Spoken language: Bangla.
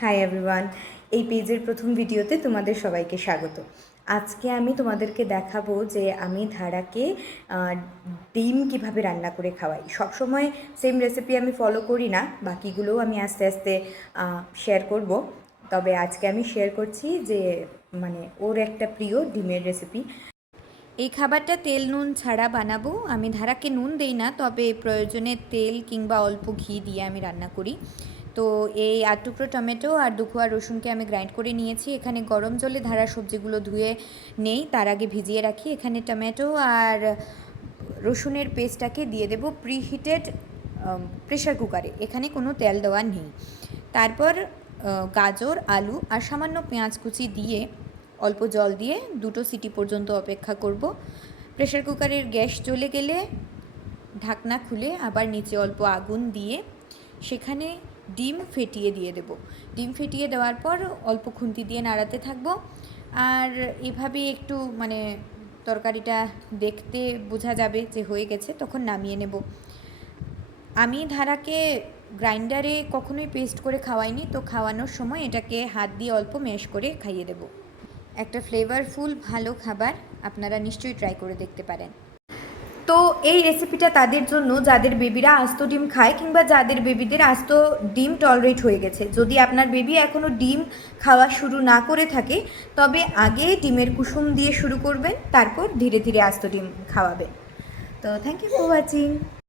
হাই এভরিওয়ান, এই পেজের প্রথম ভিডিওতে তোমাদের সবাইকে স্বাগত। আজকে আমি তোমাদেরকে দেখাবো যে আমি ধারাকে ডিম কিভাবে রান্না করে খাওয়াই। সবসময় সেম রেসিপি আমি ফলো করি না, বাকিগুলোও আমি আস্তে আস্তে শেয়ার করব। তবে আজকে আমি শেয়ার করছি যে ওর একটা প্রিয় ডিমের রেসিপি। এই খাবারটা তেল নুন ছাড়া বানাবো। আমি ধারাকে নুন দেই না, তবে প্রয়োজনে তেল কিংবা অল্প ঘি দিয়ে আমি রান্না করি। তো এই 8 টুকরো টমেটো আর 2 কোয়া রসুনকে আমি গ্রাইন্ড করে নিয়েছি। এখানে গরম জলে ধারা সবজিগুলো ধুয়ে নেই, তার আগে ভিজিয়ে রাখি। এখানে টমেটো আর রসুনের পেস্টটাকে দিয়ে দেব প্রিহিটেড প্রেশার কুকারে। এখানে কোনো তেল দেওয়া নেই। তারপর গাজর, আলু আর সামান্য পেঁয়াজ কুচি দিয়ে অল্প জল দিয়ে 2টো সিটি পর্যন্ত অপেক্ষা করব। প্রেশার কুকারের গ্যাস জ্বলে গেলে ঢাকনা খুলে আবার নিচে অল্প আগুন দিয়ে সেখানে ডিম ফেটিয়ে দিয়ে দেব। ডিম ফেটিয়ে দেওয়ার পর অল্প খুন্তি দিয়ে নাড়াতে থাকবো। আর এভাবে একটু তরকারিটা দেখতে বোঝা যাবে যে হয়ে গেছে, তখন নামিয়ে নেব। আমি ধারাকে গ্রাইন্ডারে কখনোই পেস্ট করে খাওয়াইনি, তো খাওয়ানোর সময় এটাকে হাত দিয়ে অল্প ম্যাশ করে খাইয়ে দেব। একটা ফ্লেভারফুল ভালো খাবার, আপনারা নিশ্চয়ই ট্রাই করে দেখতে পারেন। তো এই রেসিপিটা তাদের জন্য যাদের বেবিরা আস্ত ডিম খায় কিংবা যাদের বেবিদের আস্ত ডিম টলারেট হয়ে গেছে। যদি আপনার বেবি এখনও ডিম খাওয়া শুরু না করে থাকে, তবে আগে ডিমের কুসুম দিয়ে শুরু করবেন, তারপর ধীরে ধীরে আস্ত ডিম খাওয়াবেন। তো থ্যাংক ইউ ফর ওয়াচিং।